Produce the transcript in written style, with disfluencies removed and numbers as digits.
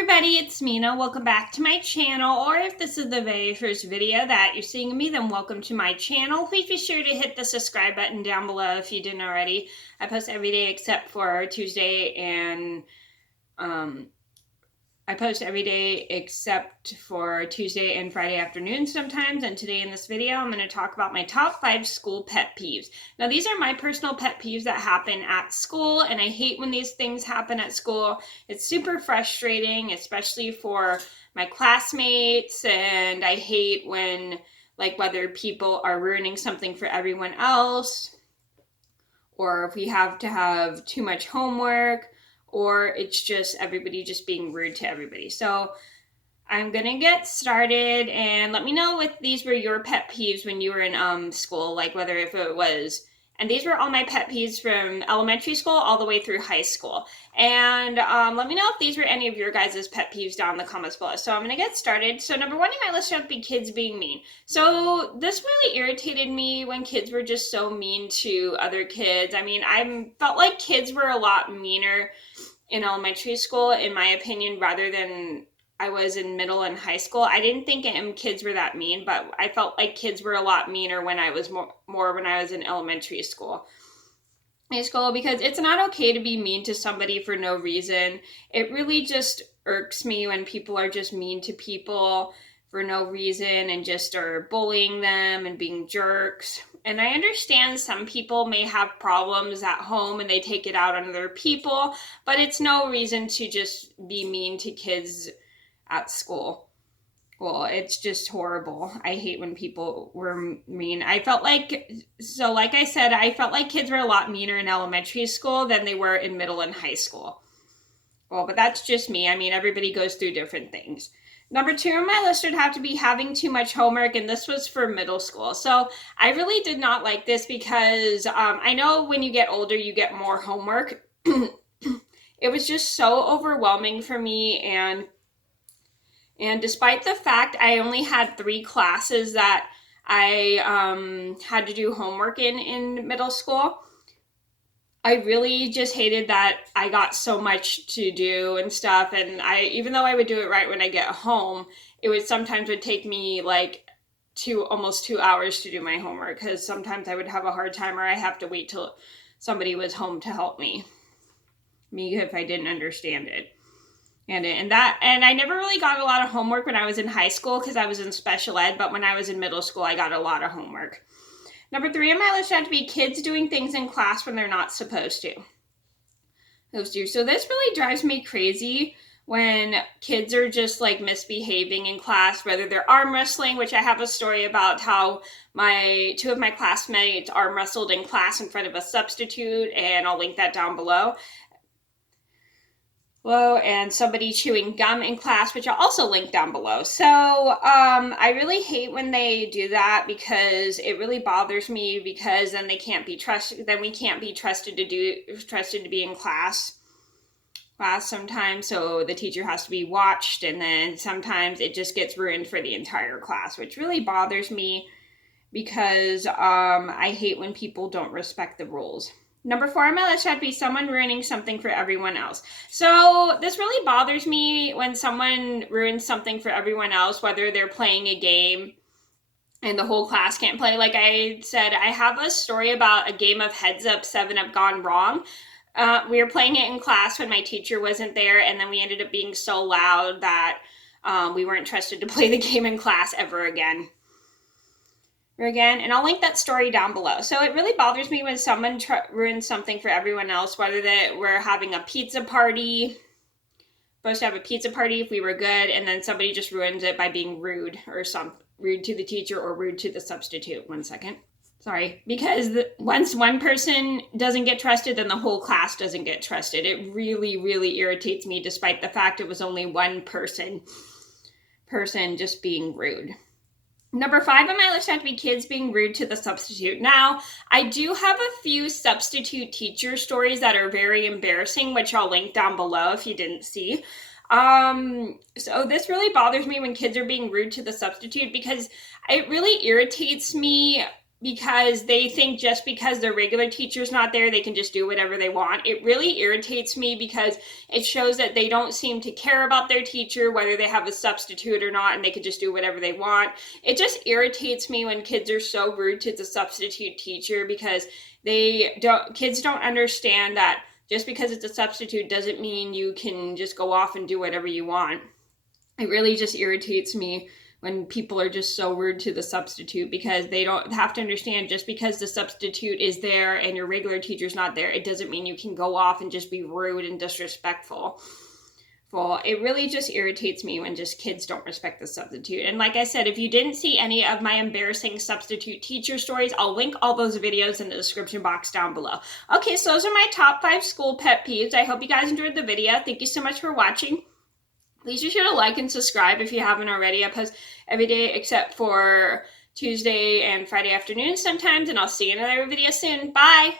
everybody, it's Mena. Welcome back to my channel, or if this is the very first video that you're seeing of me, then welcome to my channel. Please be sure to hit the subscribe button down below if you didn't already. I post every day except for Tuesday and Friday afternoons sometimes. And today in this video, I'm going to talk about my top 5 school pet peeves. Now, these are my personal pet peeves that happen at school, and I hate when these things happen at school. It's super frustrating, especially for my classmates, and I hate when, like, whether people are ruining something for everyone else, or if we have to have too much homework, or it's just everybody just being rude to everybody. So I'm gonna get started, and let me know if these were your pet peeves when you were in school, like whether if it was, and these were all my pet peeves from elementary school all the way through high school. And let me know if these were any of your guys' pet peeves down in the comments below. So I'm gonna get started. So number 1 on my list would be kids being mean. So this really irritated me when kids were just so mean to other kids. I mean, I felt like kids were a lot meaner in elementary school, in my opinion, rather than I was in middle and high school. I didn't think kids were that mean, but I felt like kids were a lot meaner when I was more when I was in elementary school. High school, because it's not okay to be mean to somebody for no reason. It really just irks me when people are just mean to people for no reason and just are bullying them and being jerks. And I understand some people may have problems at home and they take it out on other people, but it's no reason to just be mean to kids at school. Well, it's just horrible. I hate when people were mean. I felt like, so like I said, I felt like kids were a lot meaner in elementary school than they were in middle and high school. Well, but that's just me. I mean, everybody goes through different things. Number 2 on my list would have to be having too much homework, and this was for middle school. So I really did not like this because I know when you get older, you get more homework. It was just so overwhelming for me, and despite the fact I only had 3 classes that I had to do homework in middle school, I really just hated that I got so much to do and stuff. And even though I would do it right when I get home, it would sometimes take me like almost 2 hours to do my homework, because sometimes I would have a hard time, or I have to wait till somebody was home to help me if I didn't understand it. And I never really got a lot of homework when I was in high school because I was in special ed, but when I was in middle school, I got a lot of homework. Number 3 on my list had to be kids doing things in class when they're not supposed to. So this really drives me crazy when kids are just like misbehaving in class, whether they're arm wrestling, which I have a story about how 2 of my classmates arm wrestled in class in front of a substitute, and I'll link that down below. And somebody chewing gum in class, which I'll also link down below. So I really hate when they do that, because it really bothers me, because then they can't be trusted. Then we can't be trusted to be in class sometimes. So the teacher has to be watched, and then sometimes it just gets ruined for the entire class, which really bothers me, because I hate when people don't respect the rules. Number 4 on my list should be someone ruining something for everyone else. So this really bothers me when someone ruins something for everyone else, whether they're playing a game and the whole class can't play. Like I said, I have a story about a game of Heads Up 7-Up gone wrong. We were playing it in class when my teacher wasn't there, and then we ended up being so loud that we weren't trusted to play the game in class ever again. And I'll link that story down below. So it really bothers me when someone ruins something for everyone else, whether we're having a pizza party, supposed to have a pizza party if we were good, and then somebody just ruins it by being rude, or rude to the teacher or rude to the substitute. 1 second. Sorry. Because once one person doesn't get trusted, then the whole class doesn't get trusted. It really, really irritates me, despite the fact it was only one person just being rude. Number 5 on my list had to be kids being rude to the substitute. Now, I do have a few substitute teacher stories that are very embarrassing, which I'll link down below if you didn't see. So this really bothers me when kids are being rude to the substitute, because it really irritates me because they think just because their regular teacher's not there, they can just do whatever they want. It really irritates me because it shows that they don't seem to care about their teacher, whether they have a substitute or not, and they can just do whatever they want. It just irritates me when kids are so rude to the substitute teacher, because kids don't understand that just because it's a substitute doesn't mean you can just go off and do whatever you want. It really just irritates me when people are just so rude to the substitute, because they don't have to understand just because the substitute is there and your regular teacher's not there, it doesn't mean you can go off and just be rude and disrespectful. It really just irritates me when just kids don't respect the substitute. And like I said, if you didn't see any of my embarrassing substitute teacher stories, I'll link all those videos in the description box down below. Okay, so those are my top 5 school pet peeves. I hope you guys enjoyed the video. Thank you so much for watching. Please be sure to like and subscribe if you haven't already. I post every day except for Tuesday and Friday afternoons sometimes, and I'll see you in another video soon. Bye!